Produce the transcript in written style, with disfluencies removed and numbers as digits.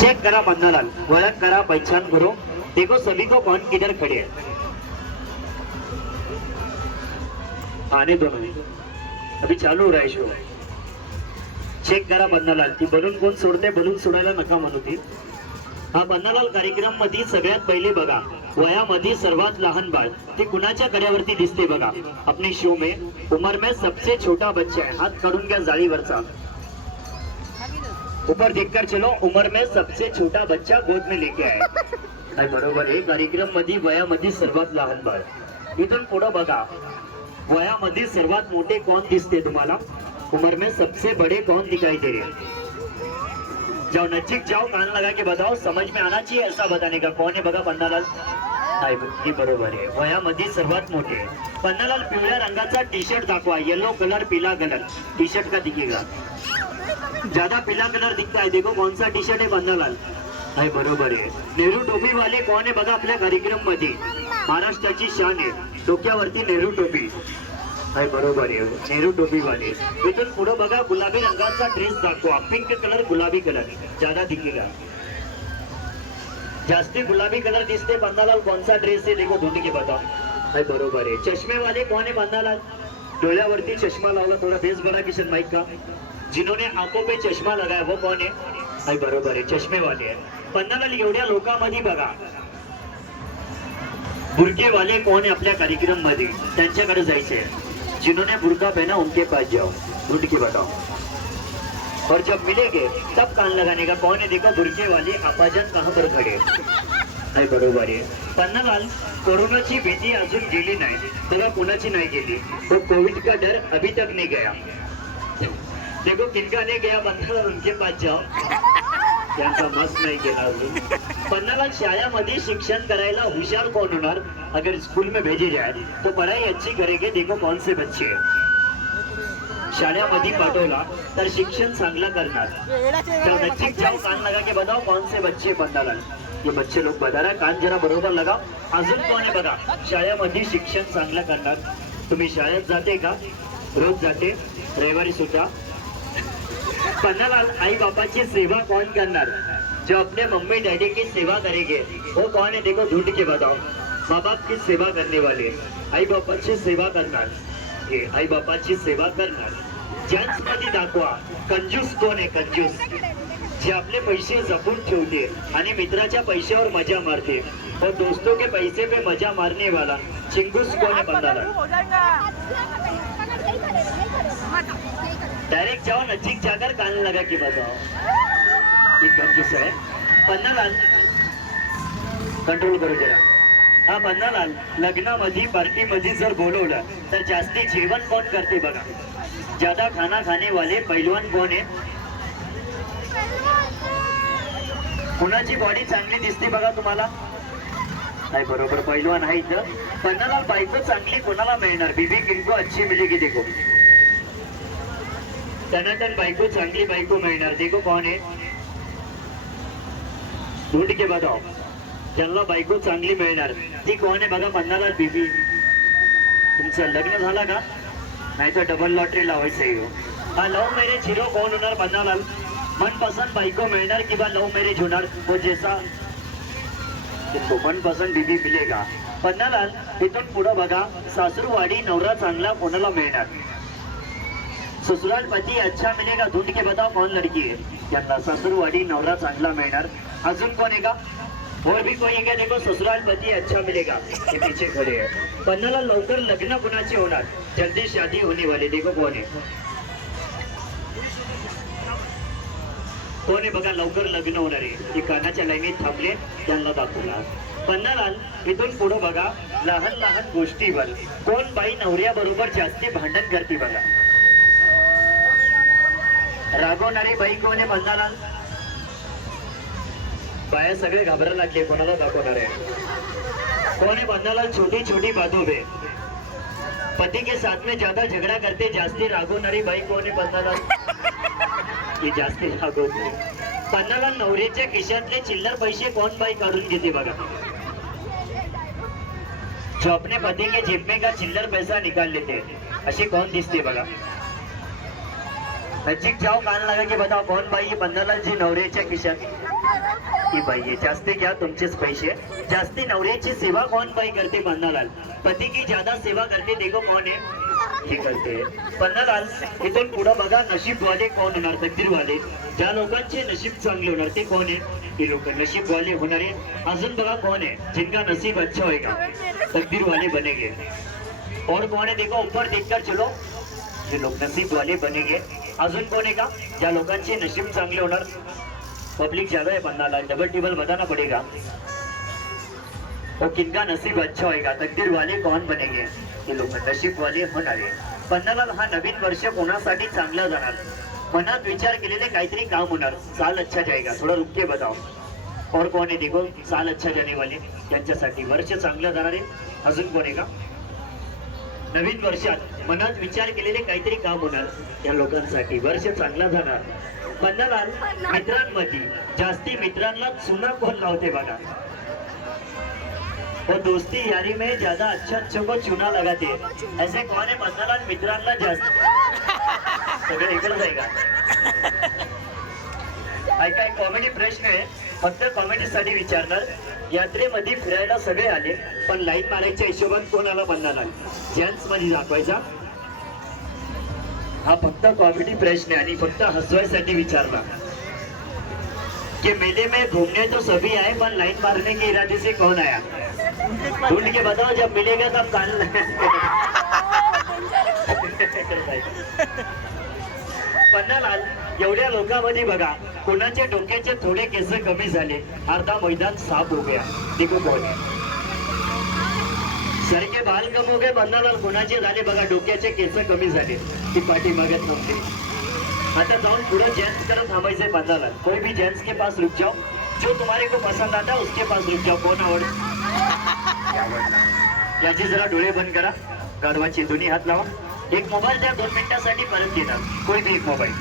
Check करा पन्नालाल, ओळख करा, पहचान करो, देखो सभी को कौन किधर खड़े हैं। आने दो नहीं, अभी चालू हो रहा है शो। चेक करा पन्नालाल, ती बलून कोण सोडते, बलून सोडायला नका म्हणू ती। हा पन्नालाल कार्यक्रम मध्ये सगळ्यात पहिले बघा, वयामध्ये सर्वात लहान बाळ ते कुणाच्या कड्यावरती दिसते बघा। अपने शो में उम्र में सबसे छोटा बच्चा है, हात काढून घ्या जाळीवरचा, ऊपर देखकर चलो, उम्र में सबसे छोटा बच्चा गोद में लेके आए। काय बरोबर आहे, कार्यक्रम मध्ये वयामध्ये सर्वात लहान बाळ। इथून पुढे बघा, वयामध्ये सर्वात मोठे कौन दिसते तुम्हाला, उम्र में सबसे बड़े कौन दिखाई दे रहे हैं। जाओ नजीक जाओ, कान लगा के बताओ, समझ में आना चाहिए ऐसा बताने का। कौन है बघा पन्नालाल, नाही बरोबर आहे, वयामध्ये सर्वात मोठे। पन्नालाल पिवळ्या रंगाचा टी शर्ट दाखवा, येलो कलर पीला कलर, टी शर्ट का दिखेगा, ज्यादा पीला कलर दिखता है, देखो कौन सा टी शर्ट है पन्नालाल, नाही बरोबर आहे। नेहरू टोपी वाले कौन है बघा आपल्या कार्यक्रम मध्ये, महाराष्ट्राची शान आहे, डोक्यावरती नेहरू टोपी, नाही बरोबर आहे, नेहरू टोपी वाले। इथून पुढे बघा, गुलाबी रंगाचा ड्रेस दाखवा, पिंक कलर गुलाबी कलर, ज्यादा दिखेगा, जास्ती गुलाबी कलर दिसते पन्नालाल, कौन सा ड्रेस है देखो ढूंढ के बताओ, नाही बरोबर आहे। चष्मे वाले कौन है पन्नालाल, डोळ्यावरती चष्मा लावला, थोड़ा बेस बड़ा किशन माइक का, जिन्होंने आंखों पे चष्मा लगाया वो कौन है, नाही बरोबर आहे, चष्मे वाले है। पन्नालाल एवढ्या लोकांमध्ये बघा, बुरके वाले कौन है आपल्या कार्यक्रम मध्ये, त्यांच्याकडे जायचे, जिन्होंने बुरका पहना उनके पास जाओ, ढूंढ के बताओ, और जब मिलेंगे तब कान लगाने का। कौन है देखो, बुरके वाले अपाजन कहां पर खड़े, नाही बरोबर आहे। पन्नालाल कोरोनाची भीती अजून गेली नाही, तेव्हा कोणाची नाही गेली, तो कोविड का डर अभी तक नहीं गया, देखो किनका नहीं गया पन्नालाल, उनके पास जाओ, त्यांचा मस्त नाही गेला अजून। पन्नालाल शाळेमध्ये शिक्षण करायला हुशार कौन होणार, अगर स्कूल में भेजे जाए तो पढ़ाई अच्छी करेंगे, देखो कौन से बच्चे शाळेमध्ये पाठवला तर शिक्षण चांगला करणार, तो नजीक जाओ, कान लगा के बताओ कौन से बच्चे पन्नालाल, ये बच्चे लोग बता रहा, कान जरा बरोबर लगा। अजून कोण आहे बघा, शाळेमध्ये शिक्षण चांगलं करणार, तुम्ही शाळेत जाते का, रोज जाते, रविवारी सुद्धा। पन्नालाल आई बापाची सेवा कौन करणार, जो अपने मम्मी डैडी की सेवा करेंगे वो कौन है देखो ढूंढ के बताओ। माँ बाप की सेवा करने वाले, आई बापाची सेवा करणार, हे आई बापाची सेवा करणार। जेंट्स मध्ये दाखवा, कंजूस कोण आहे, कंजूस जे आपले पैसे जपून ठेवते आणि मित्राच्या पैशावर मजा मारते, और दोस्तों के पैसे पे मजा मारने वाला चिंगूस कौन है पन्नालाल। डायरेक्ट जाओ, नजीक जाकर कान लगा के बताओ, ये कंजूस है पन्नालाल, कंट्रोल करो जरा। हा पन्नालाल लग्नामध्ये पार्टीमध्ये जर बोलवलं तर जास्ती जेवण कोण करते बघा, ज्यादा खाना खाने वाले पहलवान कौन है, कुणाची बॉडी चांगली दिसते बघा तुम्हाला, नाही बरोबर, पहलवान आहे इथं। पन्नालाल बायको चांगली कोणाला मिळणार, बीबी किनको अच्छी मिलेगी देखो, तनातन बायको चांगली बायको मिळणार, देखो कौन है, ढूंढ के बताओ, ज्यांना बायको चांगली मिळणार ती कोण आहे बघा पन्नालाल, बीबी। तुमचं लग्न झालं का, नाही तर डबल लॉटरी लावायचं आहे। हा लव मॅरेज हिरो कोण होणार पन्नालाल, मनपसंद बायको मिळणार किंवा लव मॅरेज होणार, वो जैसा तो मनपसंद बीबी मिलेगा। पन्नालाल इथून पुढे बघा, सासरूवाडी नवरा चांगला कोणाला मिळणार, ससुराल पति अच्छा मिलेगा, ढूंढ के बताओ कौन लड़की है, यांना सासुरवाडी नवरा चांगला मिळणार। अजून कोण आहे का, और भी कोई है क्या देखो, ससुराल पति अच्छा मिलेगा, ये पीछे खड़े हैं। पन्नालाल लवकर लग्न कुणाचे होणार, जल्दी शादी होने वाले, देखो कौन है, कोण आहे बघा, लवकर लग्न होणार आहे, ते कानाच्या लाईनीत थांबले, त्यांना दाखवला। पन्नालाल इथून पुढे बघा, लहान लहान गोष्टीवर कोण बाई नवऱ्या बरोबर जास्ती भांडण करते बघा, रागवणारी बाई कोण आहे पन्नालाल, बाया सगळे घाबरायला लागले, कोणाला दाखवणार आहे, कौन है पन्नालाल, छोटी छोटी बातों पे पति के साथ में ज्यादा झगड़ा करते, जास्ती रागवणारी बाई कोण है पन्नालाल, ये जास्ती रागवते। पन्नालाल नवऱ्याच्या खिशातले चिल्लर पैसे कौन बाई काढून घेते बघा, जो अपने पति के जेब में का चिल्लर पैसा निकाल लेते, अशी कौन दिसते बघा। नजीक जाओ, कान लगा के बताओ कौन बाई, ये पन्नालाल जी नवऱ्याच्या खिशात, की बाई ये जास्ती घ्या तुमचेच पैसे. जास्ती नवऱ्याची सेवा कौन बाई करते पन्नालाल? पति की ज्यादा सेवा करते देखो कौन है? हे करते पन्नालाल. इथून पुढे बघा नशीबवाले कोण होणार? तकदीरवाले. ज्या लोकांचे नशीब चांगले होणार ते कोण आहे? हे लोक नशीबवाले होणारे. अजून बघा कोण आहे? जिनका नसीब अच्छा होगा तकदीर वाले बनेंगे. और कौन है देखो ऊपर देखकर चलो, जे लोग नसीब वाले बनेंगे. अजून कोण आहे का? ज्या लोकांचे नशीब चांगले होणार. पब्लिक ज्यादा है पन्नालाल, डबल टेबल बताना पड़ेगा. और किनका नसीब अच्छा होगा तकदीर वाले कौन बनेंगे? हे लोक नशीब वाले होणारे. पन्नालाल हा नवीन वर्ष कोणासाठी चांगला जाणार? मनात विचार केलेले काहीतरी काम होणार. साल अच्छा जाएगा. थोड़ा रुक के बताओ. और कौन है देखो साल अच्छा जाने वाले, त्यांच्यासाठी वर्ष चांगलं जाणार आहे. अजून कोण आहे का? नवीन वर्षात मनात विचार केलेले काहीतरी काम होणार. या लोकांसाठी वर्ष चांगला जाणार. पन्नालाल मित्रांमध्ये जास्ती मित्रांना चुना कोण लावते बघा? वो दोस्ती यारी में ज्यादा अच्छों को चुना लगाते. ऐसे कौन है पन्नालाल मित्रांना जास्त? सगळे इकडे आहे का? ऐका एक कॉमेडी प्रश्न आहे, फक्त कॉमेडीसाठी विचारणार. यात्रेमध्ये फिरायला सगळे आले पण लाईन मारायच्या हिशोबात कोण आला पन्नालाल? जेंट्स मध्ये दाखवायचा. हा फक्त कॉमेडी प्रश्न आहे आणि फक्त हसवायसाठी विचारला कि मेले में घूमने तो सभी आए पर लाइन मारने के इरादे से कौन आया? ढूंढ के बताओ, जब मिलेगा तब कान. पन्नालाल एवढ्या लोकांमध्ये बघा कोणाच्या डोक्याचे थोडे केस कमी झाले, अर्धा मैदान साफ हो गया. देखो कोण? सर के बाल कम हो गए. पन्नालाल कोणाचे झाले बघा डोक्याचे केस कमी झाले. ती पाठी मागत नव्हती. आता जाऊन पुढे जेंट्स करत थांबायचे पन्नालाल. कोई भी जेंट्स के पास रुक जाओ, जो तुम्हारे को पसंद आता उसके पास रुक जाओ. कोण आवड? याचे जरा डोळे बंद करा, गाढवाची दोन्ही हात लावा. एक मोबाईल द्या, 2 मिनिटासाठी परत येणार. कोई भी एक मोबाईल.